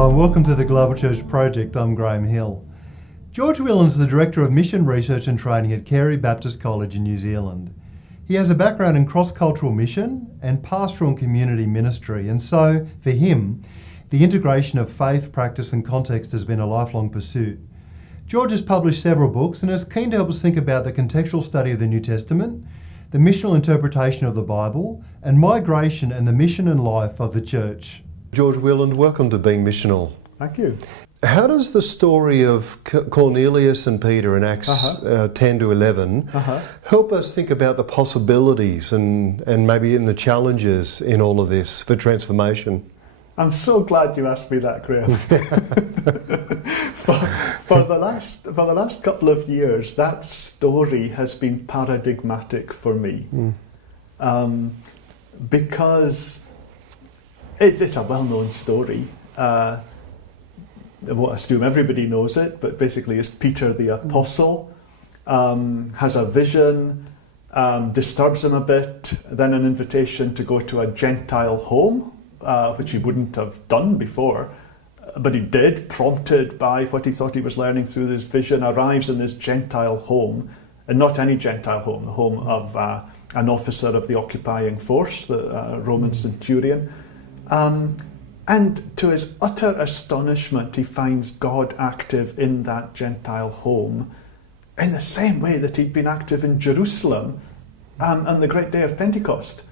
Hello and welcome to the Global Church Project. I'm Graham Hill. George Whelan is the Director of Mission Research and Training at Carey Baptist College in New Zealand. He has a background in cross-cultural mission and pastoral and community ministry, and so, for him, the integration of faith, practice and context has been a lifelong pursuit. George has published several books and is keen to help us think about the contextual study of the New Testament, the missional interpretation of the Bible, and migration and the mission and life of the church. George Whelan, welcome to Being Missional. Thank you. How does the story of Cornelius and Peter in Acts 10 to 11 help us think about the possibilities and maybe in the challenges in all of this for transformation? I'm so glad you asked me that, Graham. for the last couple of years, that story has been paradigmatic for me, because it's a well-known story. I won't assume everybody knows it, but basically it's Peter the Apostle has a vision, disturbs him a bit, then an invitation to go to a Gentile home, which he wouldn't have done before, but he did, prompted by what he thought he was learning through this vision, arrives in this Gentile home, and not any Gentile home, the home of an officer of the occupying force, the Roman centurion. And to his utter astonishment, he finds God active in that Gentile home in the same way that he'd been active in Jerusalem on the great day of Pentecost.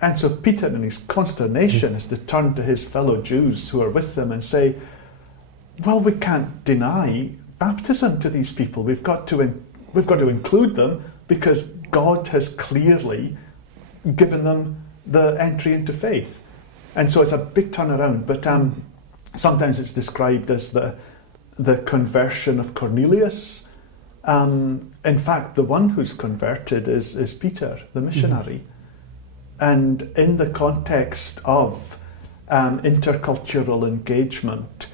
And so Peter, in his consternation, has to turn to his fellow Jews who are with them and say, well, we can't deny baptism to these people. We've got to include them because God has clearly given them the entry into faith. And so it's a big turnaround, but sometimes it's described as the conversion of Cornelius. In fact, the one who's converted is Peter, the missionary. And in the context of intercultural engagement,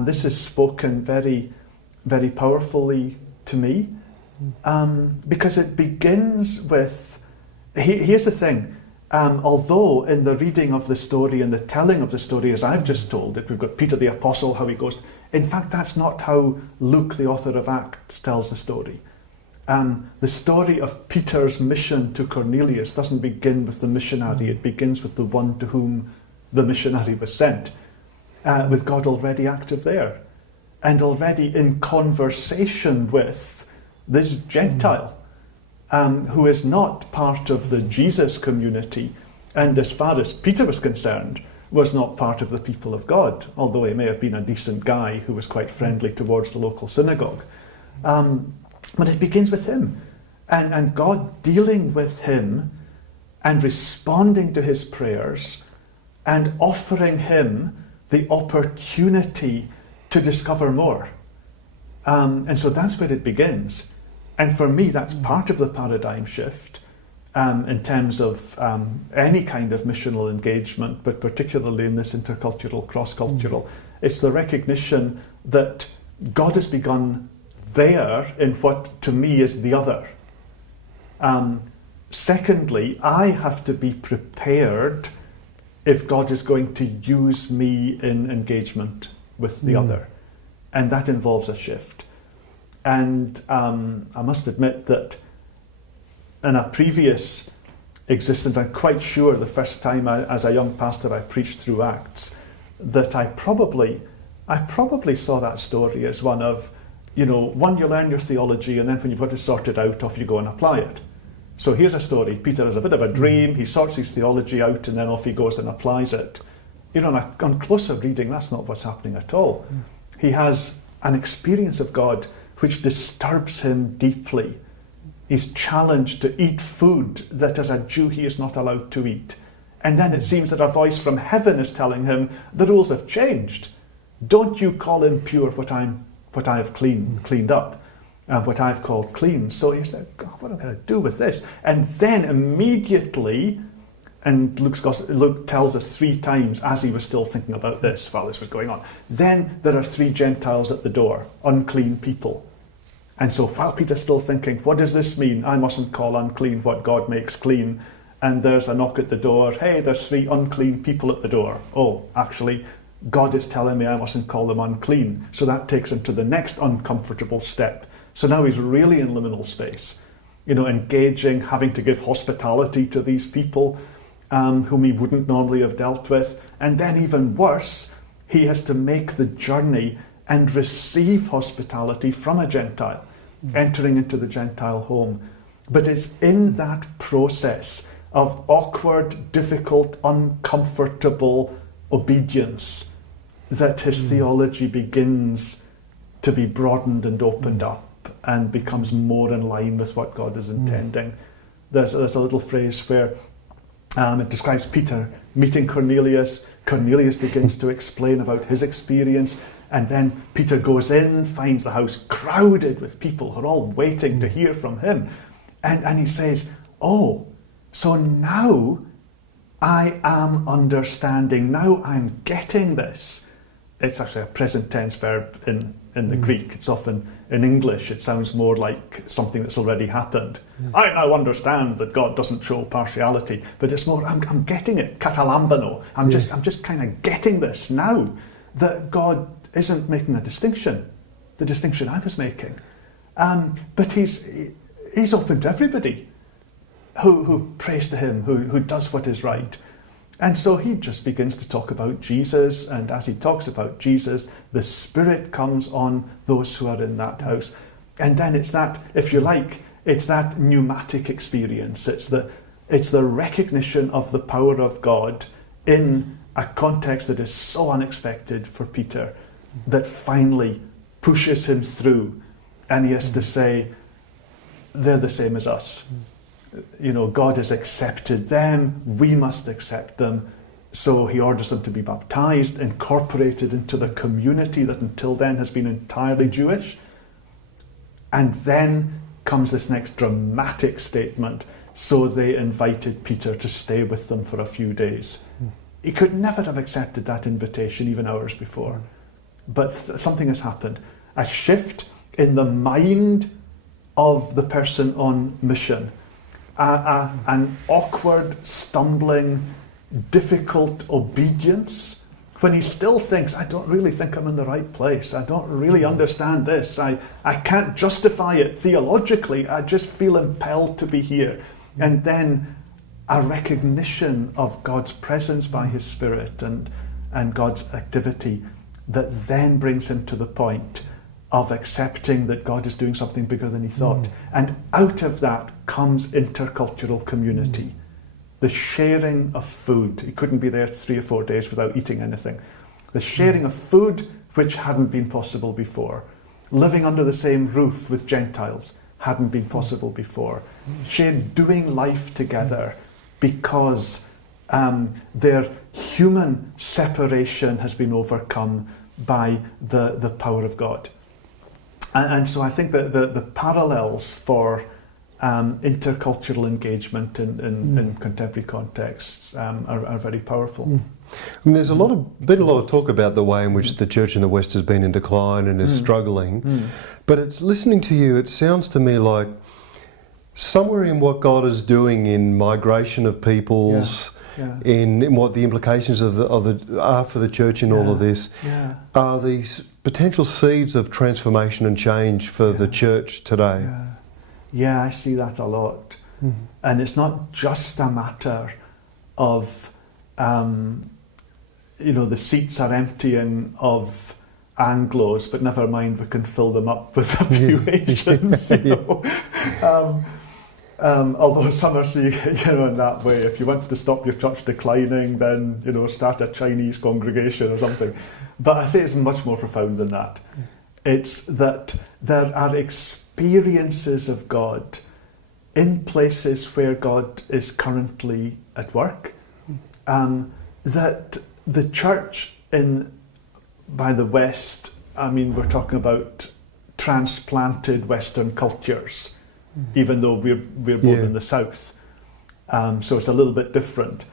this is spoken very, very powerfully to me, because it begins with, here's the thing, although in the reading of the story and the telling of the story as I've just told it, we've got Peter the Apostle, how he goes, in fact that's not how Luke, the author of Acts, tells the story. The story of Peter's mission to Cornelius doesn't begin with the missionary, it begins with the one to whom the missionary was sent, with God already active there, and already in conversation with this Gentile, who is not part of the Jesus community, and as far as Peter was concerned, was not part of the people of God, although he may have been a decent guy who was quite friendly towards the local synagogue. But it begins with him, and God dealing with him and responding to his prayers and offering him the opportunity to discover more. And so that's where it begins. And for me, that's part of the paradigm shift in terms of any kind of missional engagement, but particularly in this intercultural, cross-cultural. It's the recognition that God has begun there in what to me is the other. Secondly, I have to be prepared if God is going to use me in engagement with the other. And that involves a shift. And I must admit that in a previous existence, I'm quite sure the first time as a young pastor I preached through Acts, that I probably saw that story as one of, you learn your theology, and then when you've got to sort it out, off you go and apply it. So here's a story. Peter has a bit of a dream, he sorts his theology out, and then off he goes and applies it. On closer reading, that's not what's happening at all. He has an experience of God which disturbs him deeply. He's challenged to eat food that as a Jew he is not allowed to eat. And then it seems that a voice from heaven is telling him, the rules have changed. Don't you call impure what I have cleaned up, what I've called clean. So he's like, God, what am I going to do with this? And then immediately, and Luke tells us 3 times as he was still thinking about this while this was going on, then there are 3 Gentiles at the door, unclean people. And so while Peter's still thinking, what does this mean? I mustn't call unclean what God makes clean. And there's a knock at the door. Hey, there's 3 unclean people at the door. Oh, actually, God is telling me I mustn't call them unclean. So that takes him to the next uncomfortable step. So now he's really in liminal space, engaging, having to give hospitality to these people whom he wouldn't normally have dealt with. And then even worse, he has to make the journey and receive hospitality from a Gentile, entering into the Gentile home. But it's in that process of awkward, difficult, uncomfortable obedience that his theology begins to be broadened and opened up and becomes more in line with what God is intending. There's a little phrase where it describes Peter meeting Cornelius. Cornelius begins to explain about his experience, and then Peter goes in, finds the house crowded with people who are all waiting to hear from him. And he says, oh, so now I am understanding, now I'm getting this. It's actually a present tense verb in the Greek. It's often in English, it sounds more like something that's already happened. I now understand that God doesn't show partiality, but it's more, I'm getting it, katalambano. I'm just kind of getting this now, that God isn't making a distinction, the distinction I was making. But he's open to everybody who prays to him, who does what is right. And so he just begins to talk about Jesus, and as he talks about Jesus, the Spirit comes on those who are in that house. And then it's that, if you like, it's that pneumatic experience. It's the recognition of the power of God in a context that is so unexpected for Peter that finally pushes him through, and he has to say, they're the same as us. God has accepted them, we must accept them. So he orders them to be baptized, incorporated into the community that until then has been entirely Jewish. And then comes this next dramatic statement. So they invited Peter to stay with them for a few days. He could never have accepted that invitation even hours before. But something has happened. A shift in the mind of the person on mission. An awkward, stumbling, difficult obedience when he still thinks, I don't really think I'm in the right place. I don't really understand this. I can't justify it theologically. I just feel impelled to be here. And then a recognition of God's presence by his Spirit and God's activity that then brings him to the point of accepting that God is doing something bigger than he thought. And out of that comes intercultural community. The sharing of food. He couldn't be there 3 or 4 days without eating anything. The sharing of food, which hadn't been possible before. Living under the same roof with Gentiles hadn't been possible before. Doing life together because their human separation has been overcome by the power of God. And so I think that the parallels for intercultural engagement in contemporary contexts are very powerful. And there's been a lot of talk about the way in which the church in the West has been in decline and is struggling. But it's listening to you, it sounds to me like somewhere in what God is doing in migration of peoples, in what the implications are for the church in all of this, are these potential seeds of transformation and change for the church today. Yeah, I see that a lot. And it's not just a matter of, the seats are emptying of Anglos, but never mind, we can fill them up with a few Asians. Although some are seeing it, in that way. If you want to stop your church declining, then, start a Chinese congregation or something. But I say it's much more profound than that. It's that there are experiences of God in places where God is currently at work, that the church by the West, we're talking about transplanted Western cultures, even though we're born in the South. So it's a little bit different.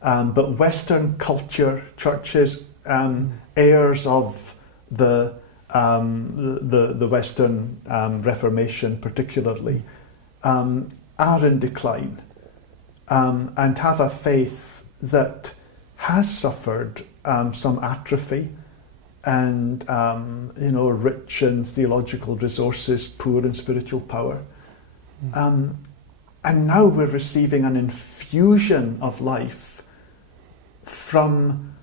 But Western culture churches, heirs of the Western Reformation particularly, are in decline and have a faith that has suffered some atrophy, and rich in theological resources, poor in spiritual power. And now we're receiving an infusion of life from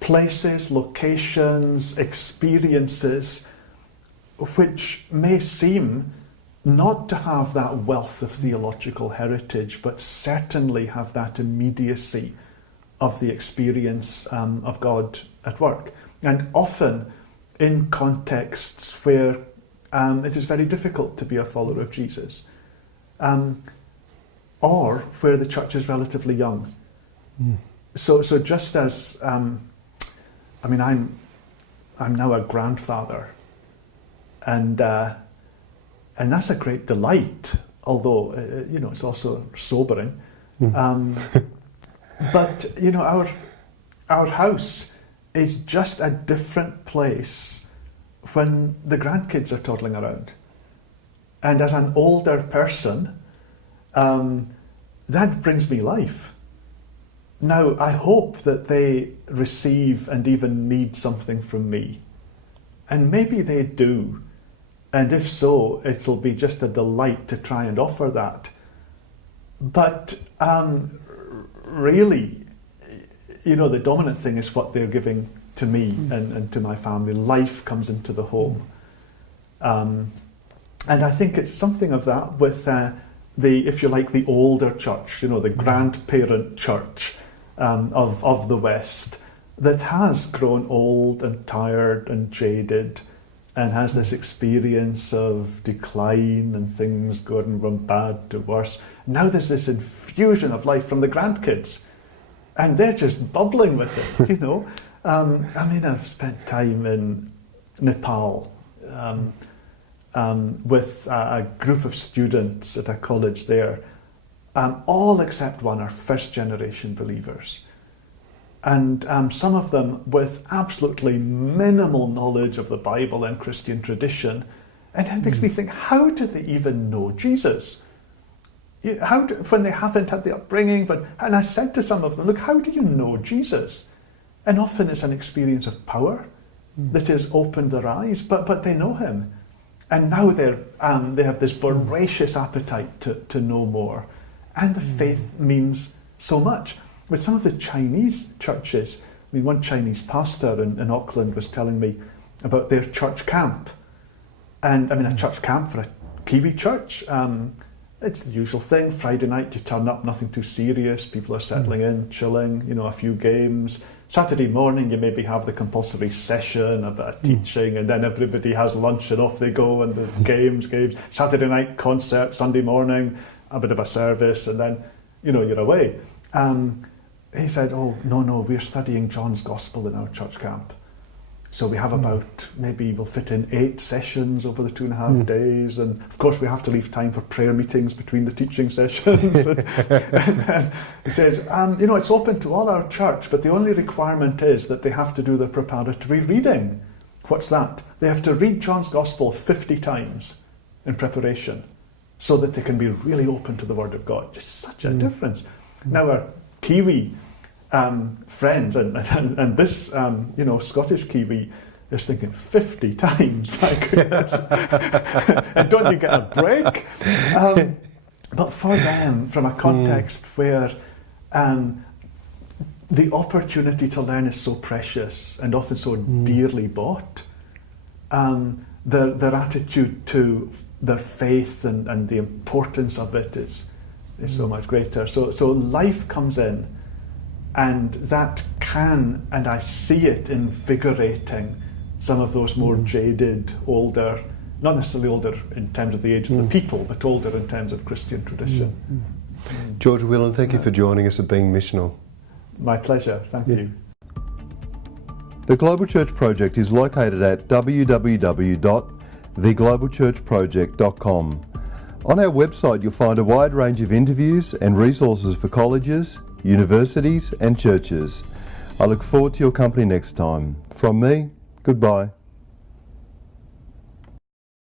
places, locations, experiences which may seem not to have that wealth of theological heritage, but certainly have that immediacy of the experience of God at work. And often in contexts where it is very difficult to be a follower of Jesus, or where the church is relatively young. So just as, I'm now a grandfather, and that's a great delight, although, it's also sobering. But, our house is just a different place when the grandkids are toddling around. And as an older person, that brings me life. Now, I hope that they receive and even need something from me. And maybe they do. And if so, it'll be just a delight to try and offer that. But really, the dominant thing is what they're giving to me and to my family. Life comes into the home. And I think it's something of that with if you like, the older church, the grandparent church of the West, that has grown old and tired and jaded, and has this experience of decline and things going from bad to worse. Now there's this infusion of life from the grandkids, and they're just bubbling with it, I've spent time in Nepal with a group of students at a college there. All except one are first-generation believers. And some of them with absolutely minimal knowledge of the Bible and Christian tradition. And it makes me think, how do they even know Jesus? When they haven't had the upbringing, and I said to some of them, look, how do you know Jesus? And often it's an experience of power that has opened their eyes, but they know him. And now they have this voracious appetite to know more. And the faith means so much. With some of the Chinese churches, one Chinese pastor in Auckland was telling me about their church camp. And a church camp for a Kiwi church, it's the usual thing. Friday night you turn up, nothing too serious, people are settling in, chilling, a few games. Saturday morning you maybe have the compulsory session, a bit of teaching, and then everybody has lunch and off they go, and the games. Saturday night concert, Sunday morning, a bit of a service, and then, you're away. He said, oh, no, we're studying John's Gospel in our church camp. So we have maybe we'll fit in 8 sessions over the 2.5 days. And of course we have to leave time for prayer meetings between the teaching sessions. and then he says, it's open to all our church, but the only requirement is that they have to do the preparatory reading. What's that? They have to read John's Gospel 50 times in preparation so that they can be really open to the Word of God. Just such a difference. Now our Kiwi friends and this Scottish Kiwi is thinking 50 times, my goodness. And don't you get a break? But for them, from a context where the opportunity to learn is so precious and often so dearly bought, their attitude to their faith and the importance of it is so much greater. So life comes in, and that can, and I see it invigorating some of those more jaded, older, not necessarily older in terms of the age of the people, but older in terms of Christian tradition. George Whelan, thank you for joining us at Being Missional. My pleasure, thank you. The Global Church Project is located at www.theglobalchurchproject.com. On our website you'll find a wide range of interviews and resources for colleges, universities and churches. I look forward to your company next time. From me, goodbye.